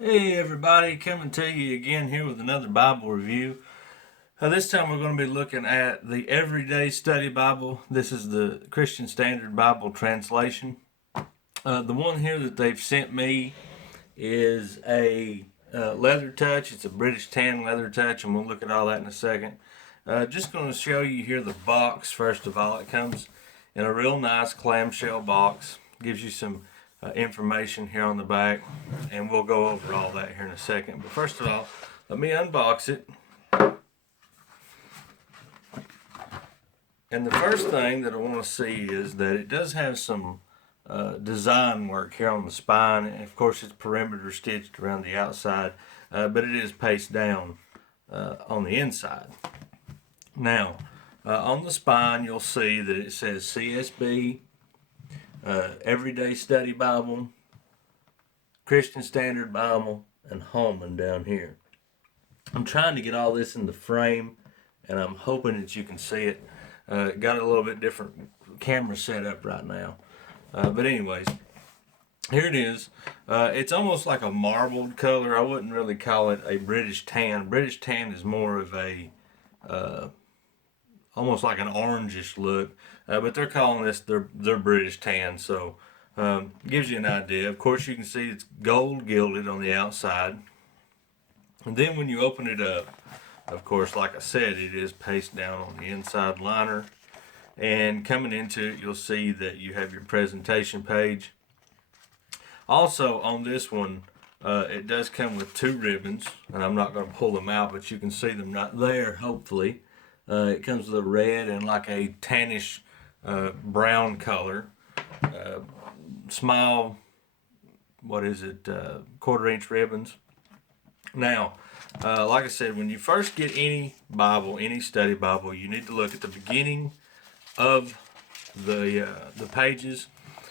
Hey everybody, coming to you again here with another Bible review. This time we're going to be looking at the Everyday Study Bible. This is the Christian Standard Bible translation. The one here that they've sent me is a leather touch. It's a British tan leather touch, and we'll look at all that in a second. Just going to show you here the box first of all. It comes in a real nice clamshell box. Gives you some information here on the back, and we'll go over all that here in a second. But first of all, let me unbox it. And the first thing that I want to see is that it does have some design work here on the spine, and of course it's perimeter stitched around the outside, but it is pasted down on the inside. Now, on the spine you'll see that it says CSB Everyday Study Bible, Christian Standard Bible, and Holman down here. I'm trying to get all this in the frame, and I'm hoping that you can see it. Got a little bit different camera setup right now. But anyways, here it is. It's almost like a marbled color. I wouldn't really call it a British tan. British tan is more of a almost like an orangish look, but they're calling this their British tan, so gives you an idea. Of course, you can see it's gold gilded on the outside, and then when you open it up, of course, like I said, it is pasted down on the inside liner, and coming into it, you'll see that you have your presentation page. Also, on this one, it does come with two ribbons, and I'm not going to pull them out, but you can see them right there, hopefully. It comes with a red and like a tannish brown color. Small, quarter-inch ribbons. Now, like I said, when you first get any Bible, any study Bible, you need to look at the beginning of the pages.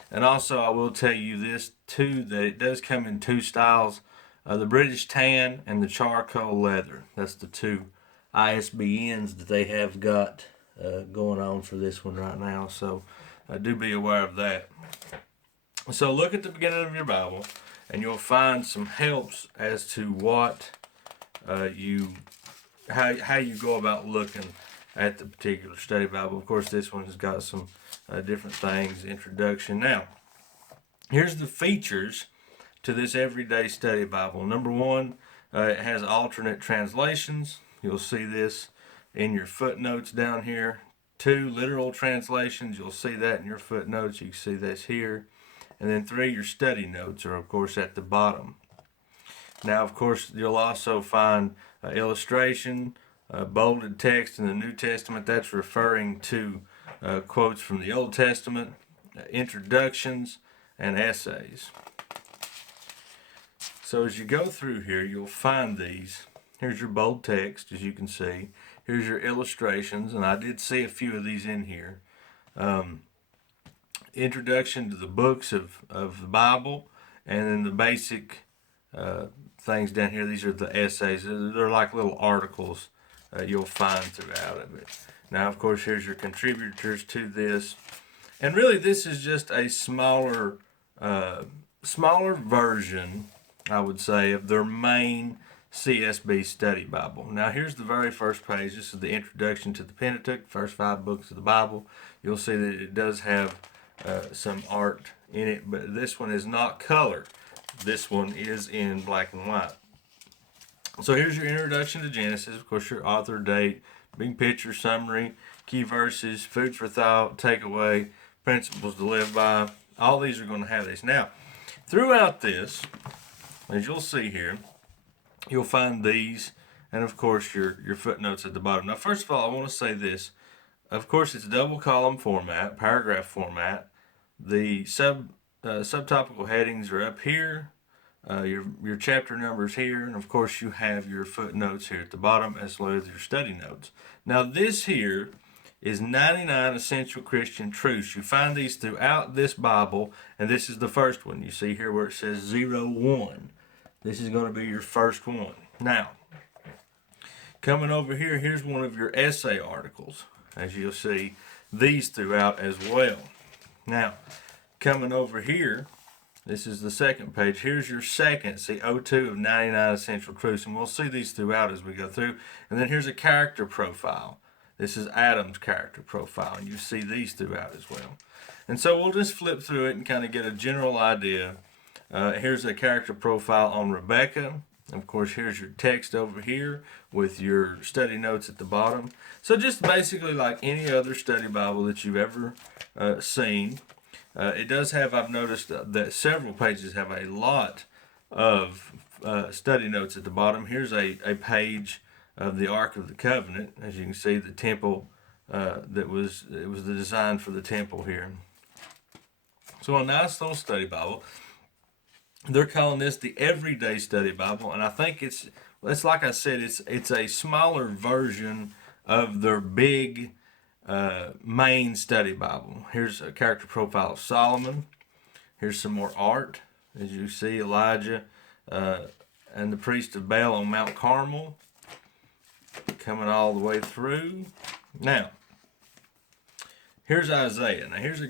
And also, I will tell you this too, that it does come in two styles: the British tan and the charcoal leather. That's the two ISBNs that they have got going on for this one right now. So do be aware of that. So look at the beginning of your Bible, and you'll find some helps as to what how you go about looking at the particular study Bible. Of course, this one has got some different things. Introduction. Now, here's the features to this Everyday Study Bible. Number one, it has alternate translations. You'll see this in your footnotes down here. 2, literal translations. You'll see that in your footnotes. You can see this here. And then 3, your study notes are, of course, at the bottom. Now, of course, you'll also find illustration, bolded text in the New Testament. That's referring to quotes from the Old Testament, introductions, and essays. So as you go through here, you'll find these. Here's your bold text, as you can see. Here's your illustrations, and I did see a few of these in here. Introduction to the books of the Bible, and then the basic things down here. These are the essays. They're like little articles you'll find throughout of it. Now, of course, here's your contributors to this. And really, this is just a smaller version, I would say, of their main CSB Study Bible. Now, here's the very first page. This is the introduction to the Pentateuch, first 5 books of the Bible. You'll see that it does have some art in it, but this one is not color. This one is in black and white. So here's your introduction to Genesis. Of course, your author, date, big picture, summary, key verses, food for thought, takeaway, principles to live by. All these are going to have this. Now, throughout this, as you'll see here, you'll find these, and of course your footnotes at the bottom. Now, first of all, I want to say this. Of course, it's double column format, paragraph format. The subtopical headings are up here. Your chapter numbers here, and of course you have your footnotes here at the bottom, as well as your study notes. Now, this here is 99 essential Christian truths. You find these throughout this Bible, and this is the first one. You see here where it says 01. This is going to be your first one. Now, coming over here, here's one of your essay articles. As you'll see, these throughout as well. Now, coming over here, This is the second page. Here's your second, see, O2 of 99 Essential Truths. And we'll see these throughout as we go through. And then here's a character profile. This is Adam's character profile. And you see these throughout as well. And so we'll just flip through it and kind of get a general idea. Here's a character profile on Rebecca. Of course, here's your text over here with your study notes at the bottom. So just basically like any other study Bible that you've ever seen. It does have, I've noticed that several pages have a lot of study notes at the bottom. Here's a page of the Ark of the Covenant. As you can see, the temple, it was the design for the temple here. So a nice little study Bible. They're calling this the Everyday Study Bible, and I think it's like I said, it's a smaller version of their big main study Bible. Here's a character profile of Solomon. Here's some more art. As you see, Elijah and the priest of Baal on Mount Carmel, coming all the way through. Now, here's Isaiah. Now, here's a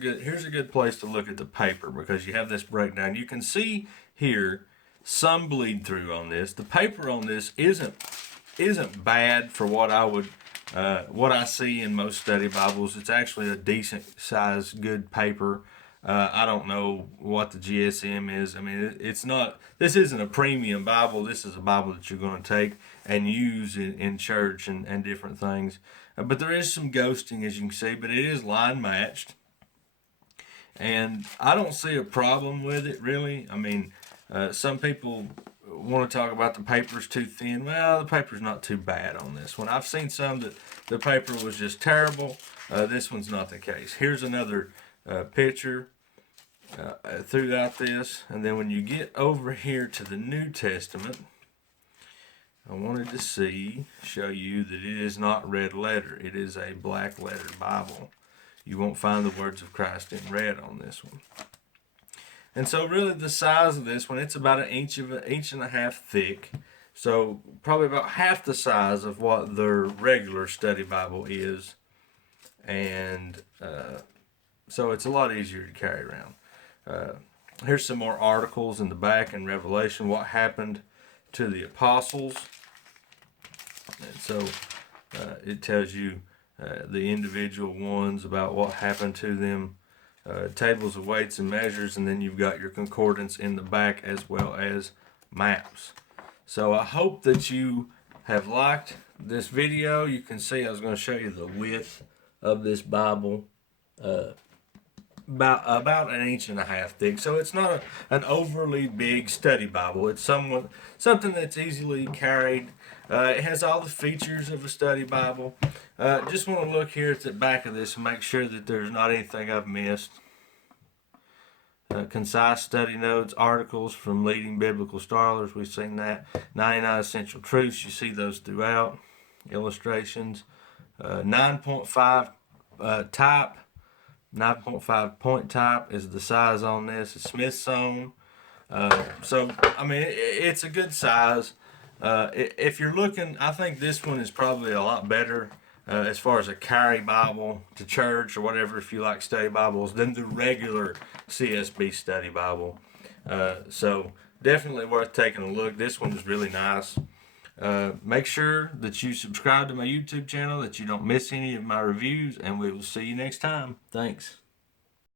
good place to look at the paper because you have this breakdown. You can see here some bleed through on this. The paper on this isn't bad for what I see in most study Bibles. It's actually a decent size, good paper. I don't know what the GSM is. I mean, it's not. This isn't a premium Bible. This is a Bible that you're going to take and use in church and different things. But there is some ghosting, as you can see, but it is line matched. And I don't see a problem with it, really. I mean, some people want to talk about the paper's too thin. Well, the paper's not too bad on this one. I've seen some that the paper was just terrible. This one's not the case. Here's another picture throughout this. And then when you get over here to the New Testament, I wanted to show you that it is not red letter. It is a black letter Bible. You won't find the words of Christ in red on this one. And so really the size of this one, it's about an inch and a half thick. So probably about half the size of what their regular study Bible is. And so it's a lot easier to carry around. Here's some more articles in the back in Revelation, what happened to the apostles. And so it tells you the individual ones about what happened to them. Tables of weights and measures, and then you've got your concordance in the back as well as maps. So I hope that you have liked this video. You can see I was going to show you the width of this Bible, about an inch and a half thick. So it's not an overly big study Bible. It's something that's easily carried. It has all the features of a study Bible. Just want to look here at the back of this and make sure that there's not anything I've missed. Concise study notes, articles from leading biblical scholars. We've seen that. 99 Essential Truths. You see those throughout. Illustrations. 9.5 type. 9.5 point type is the size on this. It's Smithsonian. So, I mean, it's a good size. If you're looking, I think this one is probably a lot better as far as a carry Bible to church or whatever, if you like study Bibles, than the regular CSB study Bible. So definitely worth taking a look. This one is really nice. Make sure that you subscribe to my YouTube channel, that you don't miss any of my reviews, and we will see you next time. Thanks.